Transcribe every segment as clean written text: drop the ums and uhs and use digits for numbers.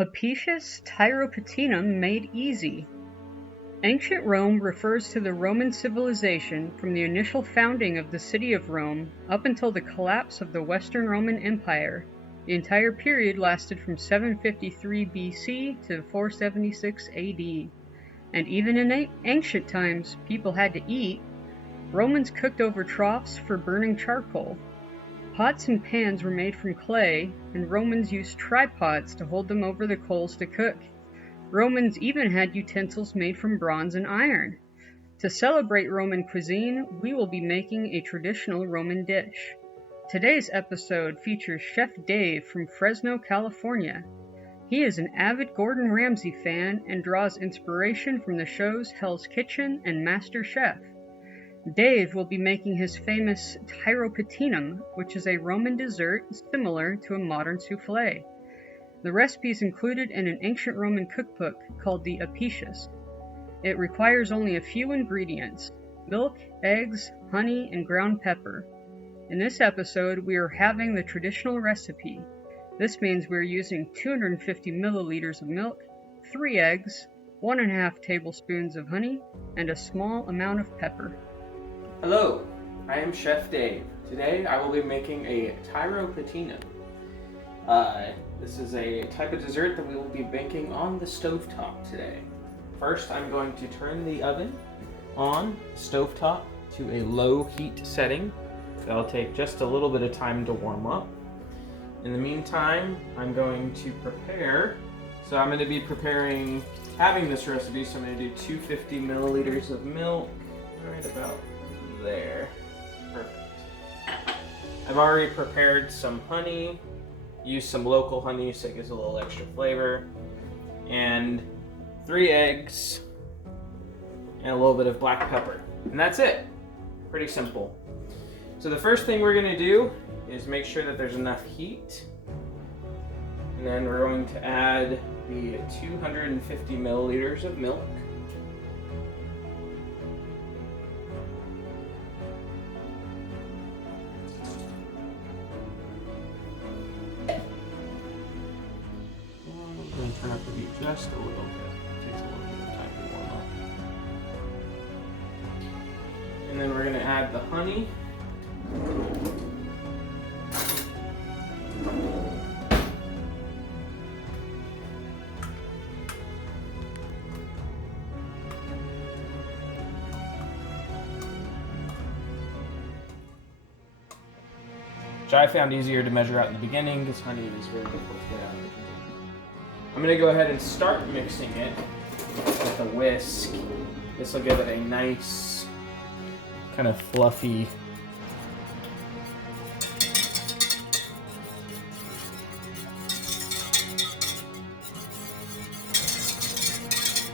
Apicius Tiropatinum made easy. Ancient Rome refers to the Roman civilization from the initial founding of the city of Rome up until the collapse of the Western Roman Empire. The entire period lasted from 753 BC to 476 AD. And even in ancient times, people had to eat. Romans cooked over troughs for burning charcoal. Pots and pans were made from clay, and Romans used tripods to hold them over the coals to cook. Romans even had utensils made from bronze and iron. To celebrate Roman cuisine, we will be making a traditional Roman dish. Today's episode features Chef Dave from Fresno, California. He is an avid Gordon Ramsay fan and draws inspiration from the shows Hell's Kitchen and Master Chef. Dave will be making his famous Tiropatinum, which is a Roman dessert similar to a modern souffle. The recipe is included in an ancient Roman cookbook called the Apicius. It requires only a few ingredients: milk, eggs, honey, and ground pepper. In this episode, we are having the traditional recipe. This means we are using 250 milliliters of milk, 3 eggs, 1.5 tablespoons of honey, and a small amount of pepper. Hello, I am Chef Dave. Today I will be making a Tiropatinum. This is a type of dessert that we will be baking on the stovetop today. First, I'm going to turn the oven on stovetop to a low heat setting. That'll take just a little bit of time to warm up. In the meantime, I'm going to prepare. So I'm going to be having this recipe, so I'm going to do 250 milliliters of milk, right about there. Perfect. I've already prepared some honey. Use some local honey so it gives a little extra flavor. And 3 eggs and a little bit of black pepper. And that's it. Pretty simple. So the first thing we're going to do is make sure that there's enough heat. And then we're going to add the 250 milliliters of milk. I'm going to turn up the heat just a little bit. It takes a little bit of time to warm up. And then we're going to add the honey. Which I found easier to measure out in the beginning because honey is very difficult to get out of the container. I'm going to go ahead and start mixing it with a whisk. This will give it a nice, kind of fluffy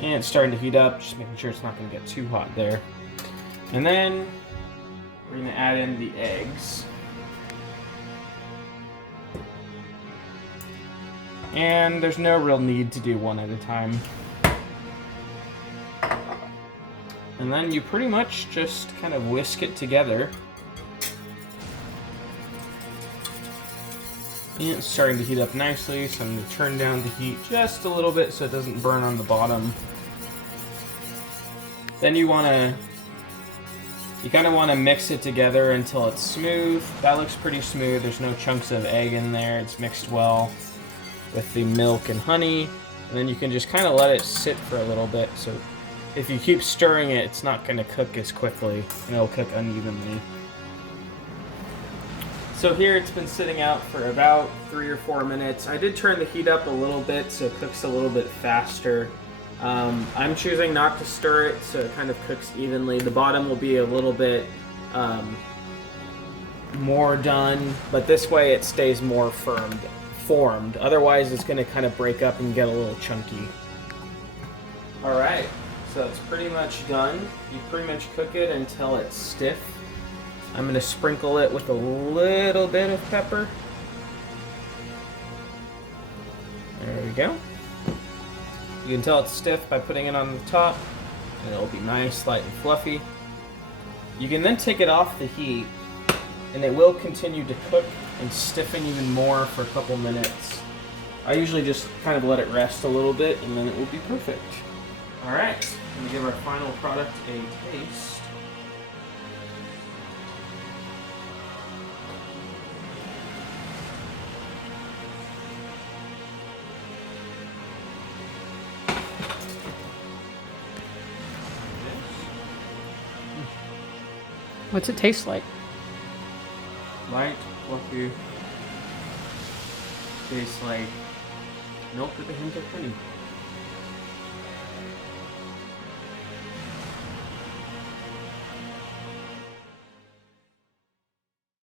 and it's starting to heat up, just making sure it's not going to get too hot there. And then we're going to add in the eggs. And there's no real need to do one at a time. And then you pretty much just kind of whisk it together. And it's starting to heat up nicely, so I'm going to turn down the heat just a little bit so it doesn't burn on the bottom. Then you kind of want to mix it together until it's smooth. That looks pretty smooth. There's no chunks of egg in there. It's mixed well with the milk and honey. And then you can just kind of let it sit for a little bit. So if you keep stirring it, it's not going to cook as quickly and it'll cook unevenly. So here it's been sitting out for about 3 or 4 minutes. I did turn the heat up a little bit so it cooks a little bit faster. I'm choosing not to stir it so it kind of cooks evenly. The bottom will be a little bit more done, but this way it stays more formed. Otherwise it's going to kind of break up and get a little chunky. Alright, so it's pretty much done. You pretty much cook it until it's stiff. I'm going to sprinkle it with a little bit of pepper. There we go. You can tell it's stiff by putting it on the top, and it'll be nice, light and fluffy. You can then take it off the heat, and it will continue to cook and stiffen even more for a couple minutes. I usually just kind of let it rest a little bit and then it will be perfect. Alright, I'm going to give our final product a taste. What's it taste like? Light, fluffy. Tastes like milk with a hint of honey.